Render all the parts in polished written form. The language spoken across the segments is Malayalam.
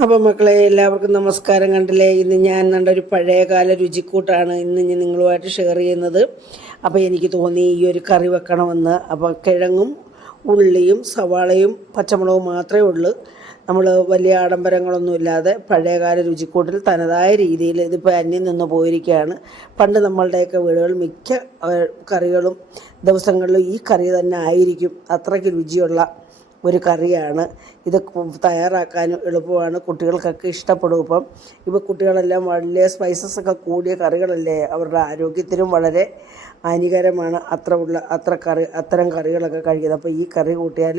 അപ്പോൾ മക്കളെ എല്ലാവർക്കും നമസ്കാരം. കണ്ടില്ലേ, ഇന്ന് ഞാൻ ഒരു പഴയകാല രുചിക്കൂട്ടാണ് ഇന്ന് ഞാൻ നിങ്ങളുമായിട്ട് ഷെയർ ചെയ്യുന്നത്. അപ്പോൾ എനിക്ക് തോന്നി ഈ ഒരു കറി വെക്കണമെന്ന്. അപ്പോൾ കിഴങ്ങും ഉള്ളിയും സവാളയും പച്ചമുളകും മാത്രമേ ഉള്ളൂ. നമ്മൾ വലിയ ആഡംബരങ്ങളൊന്നുമില്ലാതെ പഴയകാല രുചിക്കൂട്ടിൽ തനതായ രീതിയിൽ ഇതിപ്പോൾ അന്യം നിന്ന് പോയിരിക്കുകയാണ്. പണ്ട് നമ്മളുടെയൊക്കെ വീടുകളിൽ മിക്ക കറികളും ദിവസങ്ങളിലും ഈ കറി തന്നെ ആയിരിക്കും. അത്രയ്ക്ക് രുചിയുള്ള ഒരു കറിയാണ് ഇത്. തയ്യാറാക്കാനും എളുപ്പമാണ്, കുട്ടികൾക്കൊക്കെ ഇഷ്ടപ്പെടും. ഇപ്പോൾ കുട്ടികളെല്ലാം വലിയ സ്പൈസസ് ഒക്കെ കൂടിയ കറികളല്ലേ, അവരുടെ ആരോഗ്യത്തിനും വളരെ ഹാനികരമാണ് അത്തരം കറികളൊക്കെ കഴിക്കുന്നത്. അപ്പോൾ ഈ കറി കൂട്ടിയാൽ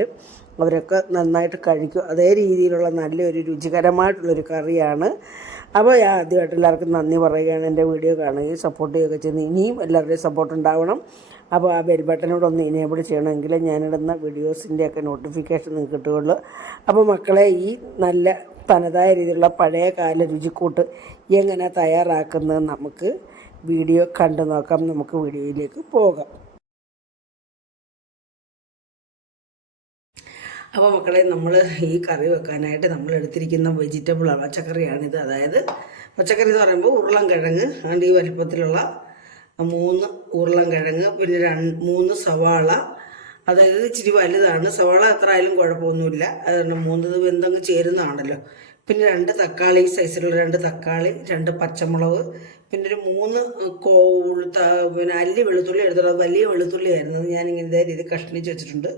അവരൊക്കെ നന്നായിട്ട് കഴിക്കും. അതേ രീതിയിലുള്ള നല്ലൊരു രുചികരമായിട്ടുള്ളൊരു കറിയാണ്. അപ്പോൾ ഞാൻ ആദ്യമായിട്ട് എല്ലാവർക്കും നന്ദി പറയുകയാണ്. എൻ്റെ വീഡിയോ കാണുകയും സപ്പോർട്ട് ചെയ്യുകയൊക്കെ ചെയ്യുന്നത്. ഇനിയും എല്ലാവരുടെയും സപ്പോർട്ട് ഉണ്ടാവണം. അപ്പോൾ ആ ബെൽ ബട്ടനോട് ഒന്ന് എനേബിൾ ചെയ്യണമെങ്കിൽ ഞാനിടുന്ന വീഡിയോസിൻ്റെയൊക്കെ നോട്ടിഫിക്കേഷൻ നിങ്ങൾക്ക് കിട്ടുകയുള്ളൂ. അപ്പോൾ മക്കളെ, ഈ നല്ല തനതായ രീതിയിലുള്ള പഴയകാല രുചിക്കൂട്ട് എങ്ങനെ തയ്യാറാക്കുന്നത് നമുക്ക് വീഡിയോ കണ്ടു നോക്കാം. നമുക്ക് വീഡിയോയിലേക്ക് പോകാം. അപ്പോൾ മക്കളെ, നമ്മൾ ഈ കറി വെക്കാനായിട്ട് നമ്മൾ എടുത്തിരിക്കുന്ന വെജിറ്റബിളാണ്, പച്ചക്കറിയാണിത്. അതായത് പച്ചക്കറി എന്ന് പറയുമ്പോൾ ഉരുളൻ കിഴങ്ങ് ഈ വലിപ്പത്തിലുള്ള 3 ഉരുളൻ കിഴങ്ങ്, പിന്നെ 3 സവാള, അതായത് ഇച്ചിരി വലുതാണ് സവാള, എത്ര ആയാലും കുഴപ്പമൊന്നുമില്ല. അതുകൊണ്ട് 3 വെന്തങ്ങ് ചേരുന്നതാണല്ലോ. പിന്നെ 2 തക്കാളി, സൈസിലുള്ള 2 തക്കാളി, 2 പച്ചമുളക്, പിന്നെ ഒരു 3 അല്ലി വെളുത്തുള്ളി എടുത്തുള്ളത്. വലിയ വെളുത്തുള്ളി ആയിരുന്നു, ഞാനിങ്ങനെ ഇതേ രീതി കഷ്ണിച്ച് വെച്ചിട്ടുണ്ട്.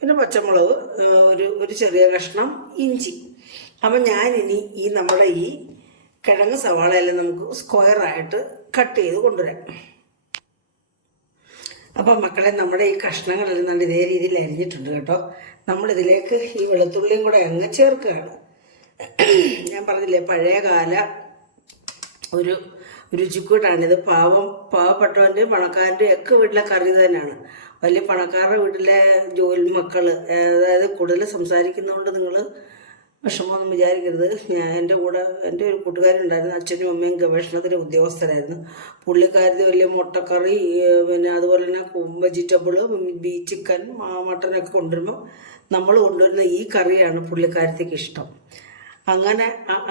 പിന്നെ പച്ചമുളക്, ഒരു ചെറിയ കഷ്ണം ഇഞ്ചി. അപ്പം ഞാനിനി നമ്മുടെ ഈ കിഴങ്ങ് സവാളയെല്ലാം നമുക്ക് സ്ക്വയറായിട്ട് കട്ട് ചെയ്ത് കൊണ്ടുവരാം. അപ്പം മക്കളെ, നമ്മുടെ ഈ കഷ്ണങ്ങളെല്ലാം നല്ല ഇതേ രീതിയിൽ അരിഞ്ഞിട്ടുണ്ട് കേട്ടോ. നമ്മളിതിലേക്ക് ഈ വെളുത്തുള്ളിയും കൂടെ അങ്ങ് ചേർക്കുകയാണ്. ഞാൻ പറഞ്ഞില്ലേ, പഴയകാല ഒരു രുചിക്കൂട്ടാണിത്. പാവപ്പെട്ടവൻ്റെ പണക്കാരൻ്റെ ഒക്കെ വീട്ടിലെ കറി തന്നെയാണ്. വലിയ പണക്കാരുടെ വീട്ടിലെ ജോലി മക്കൾ, അതായത് കൂടുതൽ സംസാരിക്കുന്നതുകൊണ്ട് നിങ്ങൾ വിഷമമൊന്നും വിചാരിക്കരുത്. എൻ്റെ കൂടെ എൻ്റെ ഒരു കൂട്ടുകാരുണ്ടായിരുന്നു, അച്ഛനും അമ്മയും ഗവേഷണത്തിൻ്റെ ഉദ്യോഗസ്ഥരായിരുന്നു. പുള്ളിക്കാരത്തി വലിയ മുട്ടക്കറി, പിന്നെ അതുപോലെ തന്നെ വെജിറ്റബിള്, ചിക്കൻ, മട്ടനൊക്കെ കൊണ്ടുവരുമ്പോൾ നമ്മൾ കൊണ്ടുവരുന്ന ഈ കറിയാണ് പുള്ളിക്കാരത്തേക്ക് ഇഷ്ടം.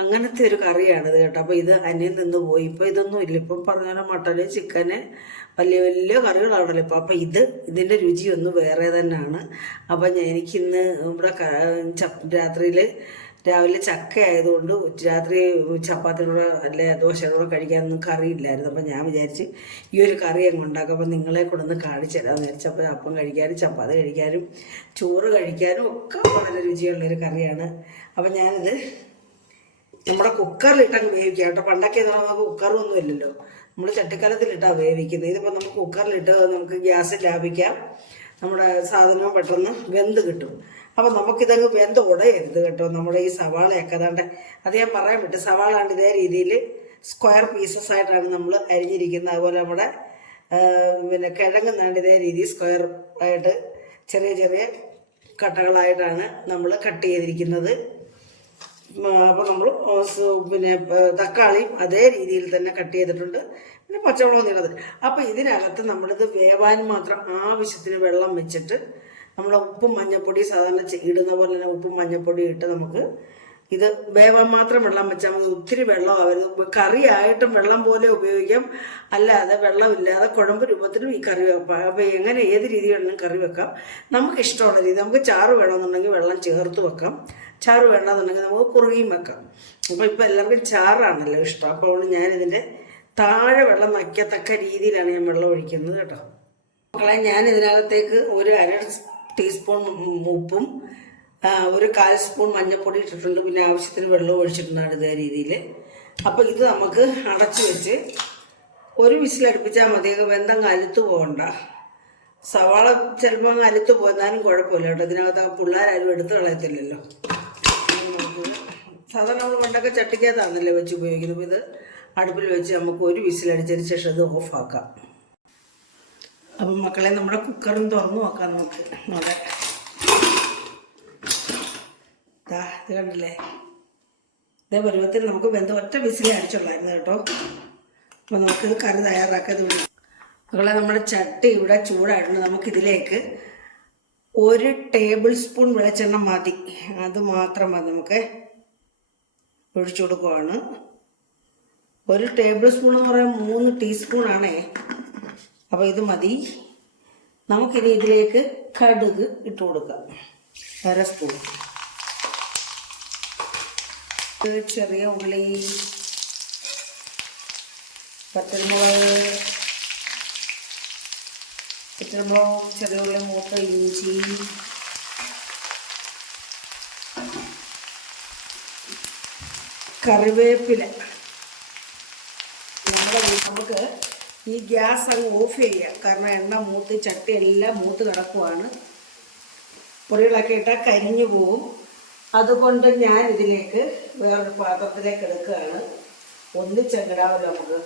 അങ്ങനത്തെ ഒരു കറിയാണിത് കേട്ടോ. അപ്പോൾ ഇത് അന്യം നിന്ന് പോയി. ഇപ്പോൾ ഇതൊന്നും ഇല്ല. ഇപ്പം പറഞ്ഞ മട്ടന്, ചിക്കന്, വലിയ വലിയ കറികളാണല്ലോ ഇപ്പോൾ. അപ്പോൾ ഇതിൻ്റെ രുചിയൊന്ന് വേറെ തന്നെയാണ്. അപ്പം എനിക്കിന്ന് ഇവിടെ രാവിലെ ചക്ക ആയതുകൊണ്ട് രാത്രി ചപ്പാത്തിയുടെ അല്ലെ ദോശയുടെ കഴിക്കാനൊന്നും കറിയില്ലായിരുന്നു. അപ്പം ഞാൻ വിചാരിച്ച് ഈ ഒരു കറി അങ്ങ് ഉണ്ടാക്കും. അപ്പം നിങ്ങളെ കൂടെ ഒന്ന് കാണിച്ചു തരാമെന്ന് വിചാരിച്ചപ്പോൾ അപ്പം കഴിക്കാനും ചപ്പാത്തി കഴിക്കാനും ചോറ് കഴിക്കാനും ഒക്കെ വളരെ രുചിയുള്ളൊരു കറിയാണ്. അപ്പം ഞാനിത് നമ്മുടെ കുക്കറിലിട്ടങ്ങ് വേവിക്കാം കേട്ടോ. പണ്ടൊക്കെ നമുക്ക് കുക്കറൊന്നും ഇല്ലല്ലോ, നമ്മൾ ചട്ടിക്കലത്തിലിട്ടാണ് വേവിക്കുന്നത്. ഇതിപ്പോൾ നമുക്ക് കുക്കറിലിട്ട് നമുക്ക് ഗ്യാസ് ലാഭിക്കാം, നമ്മുടെ സാധനവും പെട്ടെന്ന് വെന്ത് കിട്ടും. അപ്പം നമുക്കിതങ്ങ് വെന്ത് ഉടയരുത് കേട്ടോ. നമ്മുടെ ഈ സവാളയൊക്കെ അത് ഞാൻ പറയാൻ വിട്ടു. സവാള ഇതേ രീതിയിൽ സ്ക്വയർ പീസസ് ആയിട്ടാണ് നമ്മൾ അരിഞ്ഞിരിക്കുന്നത്. അതുപോലെ നമ്മുടെ പിന്നെ കിഴങ്ങ് ഇതേ രീതിയിൽ സ്ക്വയർ ആയിട്ട് ചെറിയ ചെറിയ കട്ടകളായിട്ടാണ് നമ്മൾ കട്ട് ചെയ്തിരിക്കുന്നത്. അപ്പോൾ നമ്മൾ പിന്നെ തക്കാളിയും അതേ രീതിയിൽ തന്നെ കട്ട് ചെയ്തിട്ടുണ്ട്. പിന്നെ പച്ചമുളക് നീളത്തിൽ. അപ്പോൾ ഇതിനകത്ത് നമ്മളിത് വേവാൻ മാത്രം ആവശ്യത്തിന് വെള്ളം വെച്ചിട്ട് നമ്മൾ ഉപ്പും മഞ്ഞപ്പൊടി സാധാരണ ഇടുന്ന പോലെ തന്നെ ഉപ്പും മഞ്ഞപ്പൊടി ഇട്ട് നമുക്ക് ഇത് വേവാൻ മാത്രം വെള്ളം വെച്ചാൽ മതി. ഒത്തിരി വെള്ളം ആവരുത്. കറിയായിട്ടും വെള്ളം പോലെ ഉപയോഗിക്കാം, അല്ലാതെ വെള്ളമില്ലാതെ കുഴമ്പ് രൂപത്തിലും ഈ കറി വെക്കാം. അപ്പോൾ എങ്ങനെ ഏത് രീതി വേണമെങ്കിലും കറി വെക്കാം, നമുക്ക് ഇഷ്ടമുള്ള രീതി. നമുക്ക് ചാറ് വേണമെന്നുണ്ടെങ്കിൽ വെള്ളം ചേർത്ത് വെക്കാം, ചാറ് വേണമെന്നുണ്ടെങ്കിൽ നമുക്ക് കുറുകിയും വെക്കാം. അപ്പോൾ ഇപ്പോൾ എല്ലാവർക്കും ചാറാണല്ലോ ഇഷ്ടം. അപ്പോൾ ഞാനിതിൻ്റെ താഴെ വെള്ളം വയ്ക്കത്തക്ക രീതിയിലാണ് ഞാൻ വെള്ളം ഒഴിക്കുന്നത് കേട്ടോ. മക്കളെ, ഞാൻ ഇതിനകത്തേക്ക് ഒരു 1/2 ടീസ്പൂൺ ഉപ്പും 1/4 സ്പൂൺ മഞ്ഞൾപ്പൊടി ഇട്ടിട്ടുണ്ട്. പിന്നെ ആവശ്യത്തിന് വെള്ളം ഒഴിച്ചിട്ടുണ്ടാണ് ഇതേ രീതിയിൽ. അപ്പോൾ ഇത് നമുക്ക് അടച്ചു വെച്ച് ഒരു വിസിലടുപ്പിച്ചാൽ മതി. വെന്തങ്ങ് അലുത്ത് പോകണ്ട. സവാള ചിലപ്പോൾ അങ്ങ് അലുത്ത് പോന്നാലും കുഴപ്പമില്ല കേട്ടോ. ഇതിനകത്ത് പിള്ളേരാരും എടുത്ത് കളയത്തില്ലല്ലോ. സാധാരണ നമ്മൾ പണ്ടൊക്കെ ചട്ടിക്കകത്താണല്ലേ വെച്ച് ഉപയോഗിക്കുന്നത്. അപ്പോൾ ഇത് അടുപ്പിൽ വെച്ച് നമുക്ക് ഒരു വിസിലടിച്ചതിന് ശേഷം ഇത് ഓഫാക്കാം. അപ്പം മക്കളെ, നമ്മുടെ കുക്കറും തുറന്നു നോക്കാം നമുക്ക്. നമ്മുടെ ഇത് കണ്ടില്ലേ, ഇതേ പരുവത്തിൽ നമുക്ക് ഒറ്റ വിസിലേ അടിച്ചുള്ളായിരുന്നു കേട്ടോ. അപ്പോൾ നമുക്കിത് കറി തയ്യാറാക്കാതെ വിടും. മക്കളെ, നമ്മുടെ ചട്ടി ഇവിടെ ചൂടായിട്ടുണ്ട്. നമുക്കിതിലേക്ക് 1 ടേബിൾ സ്പൂൺ വെളിച്ചെണ്ണ മതി, അത് മാത്രം മതി നമുക്ക്. ഒഴിച്ചു കൊടുക്കുവാണ്. 1 ടേബിൾ സ്പൂൺ എന്ന് പറയുമ്പോൾ 3 ടീസ്പൂണാണേ. അപ്പോൾ ഇത് മതി. നമുക്കിനി ഇതിലേക്ക് കടുക് ഇട്ട് കൊടുക്കാം. 1/2 സ്പൂൺ. ചെറിയ ഉള്ളി, പച്ചമുളക്, ചെറിയ ഉള്ളി, മൂത്ത ഇഞ്ചി, കറിവേപ്പില. നമുക്ക് ഈ ഗ്യാസ് അങ്ങ് ഓഫ് ചെയ്യാം. കാരണം എണ്ണ മൂത്ത് ചട്ടി എല്ലാം മൂത്ത് കിടക്കുവാണ്. പൊടികളൊക്കെ ഇട്ടാൽ കരിഞ്ഞു പോവും. അതുകൊണ്ട് ഞാൻ ഇതിലേക്ക് വേറൊരു പാത്രത്തിലേക്ക് എടുക്കുകയാണ്. ഒന്നിച്ചങ്ങിടാമല്ലോ നമുക്ക്.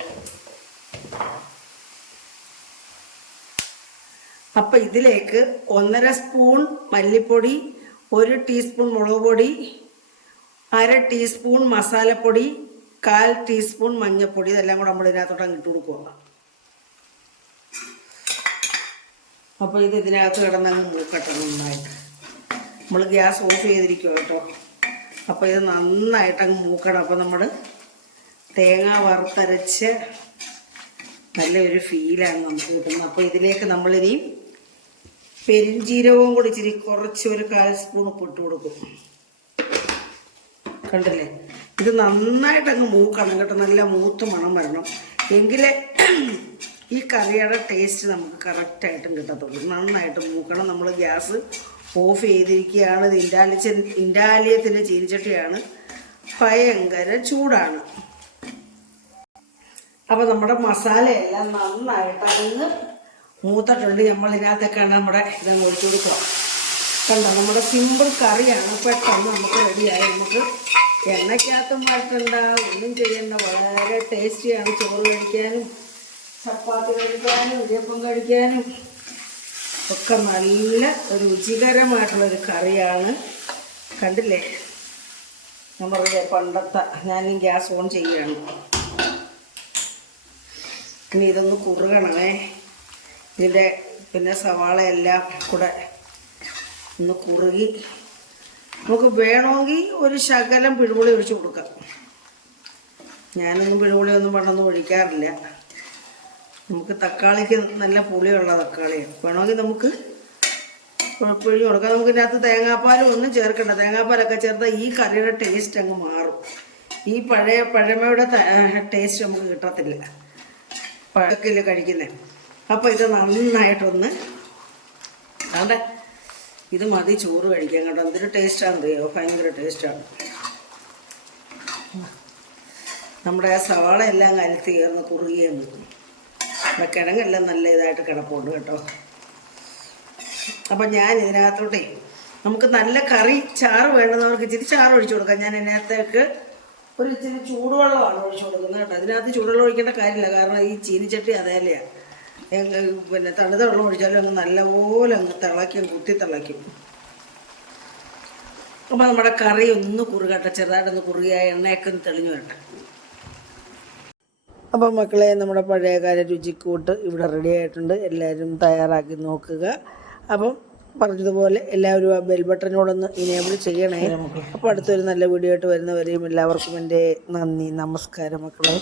അപ്പം ഇതിലേക്ക് 1/2 സ്പൂൺ മല്ലിപ്പൊടി, 1 ടീസ്പൂൺ മുളക് പൊടി, 1/2 ടീസ്പൂൺ മസാലപ്പൊടി, 1/4 ടീസ്പൂൺ മഞ്ഞൾപ്പൊടി, ഇതെല്ലാം കൂടെ നമ്മൾ ഇതിനകത്തോട്ട് അങ്ങ് ഇട്ട് കൊടുക്കുക. അപ്പോൾ ഇത് ഇതിനകത്ത് കിടന്നങ്ങ് മൂക്കട്ടെ നന്നായിട്ട്. നമ്മൾ ഗ്യാസ് ഓഫ് ചെയ്തിരിക്കുക കേട്ടോ. അപ്പോൾ ഇത് നന്നായിട്ടങ്ങ് മൂക്കണം. അപ്പോൾ നമ്മൾ തേങ്ങ വറുത്തരച്ച് നല്ലൊരു ഫീലാണ് നമുക്ക് കിട്ടുന്നത്. അപ്പോൾ ഇതിലേക്ക് നമ്മളിനി പെരിഞ്ജീരകവും കൂടി ഇച്ചിരി കുറച്ച് 1/4 സ്പൂൺ ഉപ്പിട്ട് കൊടുക്കും. കണ്ടില്ലേ? ഇത് നന്നായിട്ടങ്ങ് മൂക്കണം കേട്ടോ. നല്ല മൂത്ത് മണം വരണം. എങ്കിലേ ഈ കറിയുടെ ടേസ്റ്റ് നമുക്ക് കറക്റ്റായിട്ടും കിട്ടത്തുള്ളൂ. നന്നായിട്ട് മൂക്കണം. നമ്മൾ ഗ്യാസ് ഓഫ് ചെയ്തിരിക്കുകയാണ്. ഇത് ഇൻഡാലിയത്തിൻ്റെ ചീനിച്ചട്ടിയാണ്. ഭയങ്കര ചൂടാണ്. അപ്പോൾ നമ്മുടെ മസാലയെല്ലാം നന്നായിട്ടങ്ങ് മൂത്തിട്ടുണ്ട്. നമ്മൾ ഇതിനകത്തൊക്കെയാണ് നമ്മുടെ ഇതങ്ങ് ഒഴിച്ചു കൊടുക്കുക. കണ്ടോ? നമ്മുടെ സിമ്പിൾ കറിയാണ്. പെട്ടെന്ന് നമുക്ക് റെഡിയായി. നമുക്ക് എണ്ണയ്ക്കകത്തും വഴറ്റണ്ട, ഒന്നും ചെയ്യണ്ട. വളരെ ടേസ്റ്റിയാണ്. ചോറ് കഴിക്കാനും ചപ്പാത്തി കഴിക്കാനും ഇടിയപ്പം കഴിക്കാനും ഒക്കെ നല്ല ഒരു രുചികരമായിട്ടുള്ളൊരു കറിയാണ്. കണ്ടില്ലേ? നമ്മുടെ പണ്ടത്തെ ഞാനീ ഗ്യാസ് ഓൺ ചെയ്യുകയാണ്. ഇനി ഇതൊന്ന് കുറുകണമേ. ഇതിൻ്റെ പിന്നെ സവാള എല്ലാം കൂടെ ഒന്ന് കുറുകി നമുക്ക് വേണമെങ്കിൽ ഒരു ശകലം പിഴുപുളി ഒഴിച്ച് കൊടുക്കാം. ഞാനൊന്നും പിഴുപുളിയൊന്നും പണ്ടൊന്നും ഒഴിക്കാറില്ല. നമുക്ക് തക്കാളിക്ക് നല്ല പുളിയുള്ള തക്കാളിയാണ്. വേണമെങ്കിൽ നമുക്ക് പിഴിഞ്ഞ് കൊടുക്കാം. നമുക്ക് ഇതിനകത്ത് തേങ്ങാപ്പാലും ഒന്നും ചേർക്കണ്ട. തേങ്ങാപ്പാലൊക്കെ ചേർത്താൽ ഈ കറിയുടെ ടേസ്റ്റ് അങ്ങ് മാറും. ഈ പഴമയുടെ ടേസ്റ്റ് നമുക്ക് കിട്ടത്തില്ല പഴക്കില്ല കഴിക്കുന്നത്. അപ്പോൾ ഇത് നന്നായിട്ടൊന്ന് അവിടെ ഇത് മതി ചോറ് കഴിക്കാൻ കേട്ടോ. എന്തൊരു ടേസ്റ്റാണെന്ന് അറിയാമോ? ഭയങ്കര ടേസ്റ്റാണ്. നമ്മുടെ ആ സവാള എല്ലാം കലത്തി ചേർന്ന് കുറുകിയും നമ്മുടെ കിഴങ്ങെല്ലാം നല്ല ഇതായിട്ട് കിടപ്പുണ്ട് കേട്ടോ. അപ്പം ഞാൻ ഇതിനകത്തോട്ടേ നമുക്ക് നല്ല കറി ചാറ് വേണ്ടുന്നവർക്ക് ഇച്ചിരി ചാറ് ഒഴിച്ചു കൊടുക്കാം. ഞാൻ ഇതിനകത്തേക്ക് ഒരു ഇച്ചിരി ചൂടുവെള്ളമാണ് ഒഴിച്ചു കൊടുക്കുന്നത് കേട്ടോ. അതിനകത്ത് ചൂടുവെള്ളം ഒഴിക്കേണ്ട കാര്യമില്ല. കാരണം ഈ ചീനിച്ചട്ടി അതേലെയാണ്. പിന്നെ തണുത്ത വെള്ളം ഒഴിച്ചാലും അങ്ങ് നല്ലപോലെ അങ്ങ് കുത്തി തിളയ്ക്കും. അപ്പോൾ നമ്മുടെ കറി ഒന്ന് കുറുകട്ടെ. ചെറുതായിട്ടൊന്ന് കുറുകിയ എണ്ണയൊക്കെ ഒന്ന് തെളിഞ്ഞു വരട്ടെ. അപ്പം മക്കളെ, നമ്മുടെ പഴയകാല രുചിക്കൂട്ട് ഇവിടെ റെഡി ആയിട്ടുണ്ട്. എല്ലാവരും തയ്യാറാക്കി നോക്കുക. അപ്പം പറഞ്ഞതുപോലെ എല്ലാവരും ആ ബെൽ ബട്ടനോടൊന്ന് ഇനേബിൾ ചെയ്യണേ. അപ്പോൾ അടുത്തൊരു നല്ല വീഡിയോ ആയിട്ട് വരുന്നവരെയും എല്ലാവർക്കും എൻ്റെ നന്ദി, നമസ്കാരം മക്കളെ.